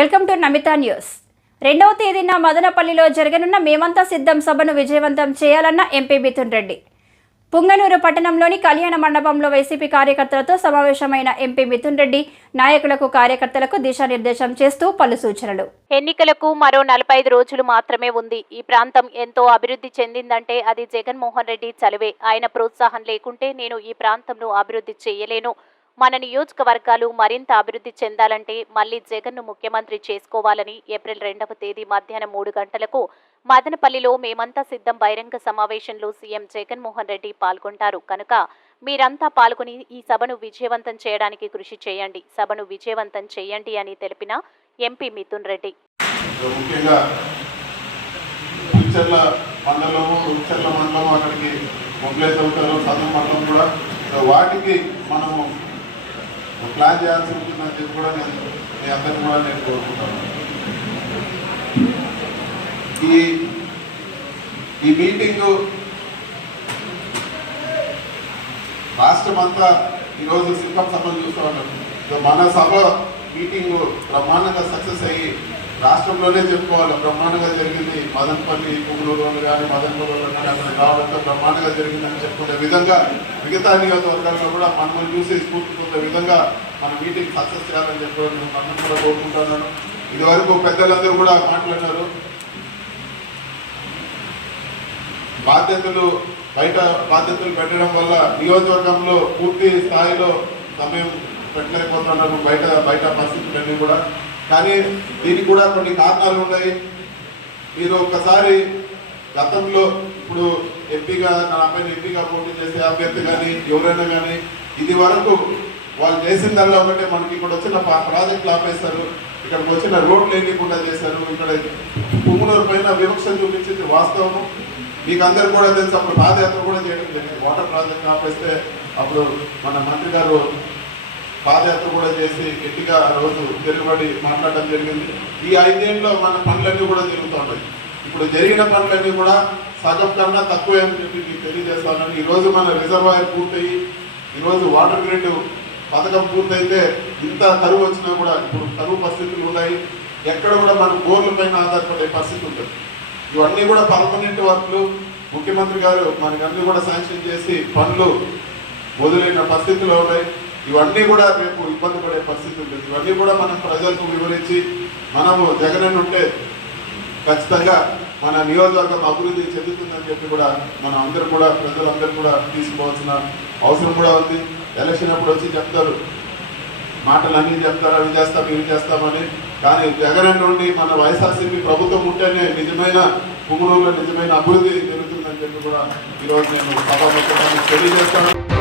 Welcome to Namita news. రెండవ తేదీన మదనపల్లిలో జరగనున్న మేమంతా సిద్ధం సభను విజయవంతం చేయాలన్న ఎంపీ మిథున్ రెడ్డి. పుంగనూరు పట్టణంలోని కళ్యాణ మండపంలో వైసీపీ కార్యకర్తలతో సమావేశమైన ఎంపీ మిథున్ రెడ్డి నాయకులకు కార్యకర్తలకు దిశానిర్దేశం చేస్తూ పలు సూచనలు. ఎన్నికలకు మరో నలభై ఐదు రోజులు మాత్రమే ఉంది. ఈ ప్రాంతం ఎంతో అభివృద్ధి చెందిందంటే అది జగన్మోహన్ రెడ్డి చలివే. ఆయన ప్రోత్సాహం లేకుంటే నేను ఈ ప్రాంతంను అభివృద్ధి చేయలేను. మన నియోజకవర్గాలు మరింత అభివృద్ధి చెందాలంటే మళ్ళీ జగన్ను ముఖ్యమంత్రి చేసుకోవాలని ఏప్రిల్ రెండవ తేదీ మధ్యాహ్నం మూడు గంటలకు మదనపల్లిలో మేమంతా సిద్ధం బహిరంగ సమావేశంలో సీఎం జగన్మోహన్ రెడ్డి పాల్గొంటారు. కనుక మీరంతా పాల్గొని ఈ సభను విజయవంతం చేయడానికి కృషి చేయండి. సభను విజయవంతం చేయండి అని తెలిపిన ఎంపీ మిథున్ రెడ్డి. మండలం అక్కడికి మండలం కూడా. వాటికి మనము ప్లాన్ చేయాల్సి ఉంటుందని చెప్పి కూడా నేను మీ అందరిని కూడా నేను కోరుకుంటాను. ఈ ఈ మీటింగు రాష్ట్రం అంతా ఈరోజు శిల్పం సభలు చూస్తూ ఉన్నాం మన సభ మీటింగ్ బ్రహ్మాండంగా సక్సెస్ అయ్యి రాష్ట్రంలోనే చెప్పుకోవాలి. బ్రహ్మాండంగా జరిగింది. మదన్పల్లి కుమలూరు వాళ్ళు కానీ మదనపల్లి కానీ అక్కడ కావడంతో బ్రహ్మాండంగా జరిగిందని చెప్పుకునే విధంగా మిగతా నియోజకవర్గాల్లో కూడా మనల్ని చూసి స్ఫూర్తి పొందే విధంగా మన మీటింగ్ సక్సెస్ చేయాలని చెప్పడం నేను మనం కూడా కోరుకుంటున్నాను. ఇదివరకు పెద్దలందరూ కూడా మాట్లాడినారు బాధ్యతలు బయట బాధ్యతలు పెట్టడం వల్ల నియోజకవర్గంలో పూర్తి స్థాయిలో సమయం పెట్టలేకపోతున్నారు బయట బయట పరిస్థితులన్నీ కూడా. కానీ దీనికి కూడా కొన్ని కారణాలు ఉన్నాయి. మీరు ఒక్కసారి గతంలో ఇప్పుడు ఎంపీగా నా పైన ఎంపీగా పోటీ చేసే అభ్యర్థి కానీ ఎవరైనా కానీ ఇది వరకు వాళ్ళు దానిలో ఒకటే మనకి ఇక్కడ వచ్చిన పా- ప్రాజెక్టులు ఆపేస్తారు ఇక్కడికి వచ్చిన రోడ్లు లేకుండా చేశారు. ఇక్కడ పువ్వునూరు పైన వివక్ష చూపించింది వాస్తవము. మీకు అందరు కూడా తెలుసు అప్పుడు పాదయాత్ర కూడా చేయడం జరిగింది. వాటర్ ప్రాజెక్ట్ ఆపేస్తే అప్పుడు మన మంత్రి గారు పాదయాత్ర కూడా చేసి గట్టిగా రోజు తిరగబడి మాట్లాడడం జరిగింది. ఈ ఐదేళ్ళలో మన పనులన్నీ కూడా జరుగుతున్నాయి ఇప్పుడు జరిగిన పనులన్నీ కూడా సగం కన్నా తక్కువే అని చెప్పి మీకు తెలియజేస్తానని ఈరోజు మన రిజర్వాయర్ పూర్తయి ఈరోజు వాటర్ గ్రిడ్ పథకం పూర్తయితే ఇంత కరువు వచ్చినా కూడా ఇప్పుడు కరువు పరిస్థితులు ఉన్నాయి. ఎక్కడ కూడా మన బోర్ల పైన ఆధారపడే పరిస్థితి ఉంటుంది ఇవన్నీ కూడా పర్మనెంట్ వర్క్లు ముఖ్యమంత్రి గారు మనకన్నీ కూడా శాంక్షన్ చేసి పనులు వదిలిన పరిస్థితులు ఉన్నాయి. ఇవన్నీ కూడా రేపు ఇబ్బంది పడే పరిస్థితి ఉంటుంది. ఇవన్నీ కూడా మనం ప్రజలకు వివరించి మనము జగన్ ఉంటే ఖచ్చితంగా మన నియోజకవర్గం అభివృద్ధి చెందుతుందని చెప్పి కూడా మనం అందరం కూడా ప్రజలందరూ కూడా తీసుకోవాల్సిన అవసరం కూడా ఉంది. ఎలక్షన్ అప్పుడు వచ్చి చెప్తారు. మాటలు అన్నీ చెప్తారు అవి చేస్తాం ఇవి చేస్తామని. కానీ జగన్ నుండి మన వైఎస్ఆర్సీపీ ప్రభుత్వం ఉంటేనే నిజమైన పుంగునూరులో నిజమైన అభివృద్ధి జరుగుతుందని చెప్పి కూడా ఈరోజు నేను తెలియజేస్తాను.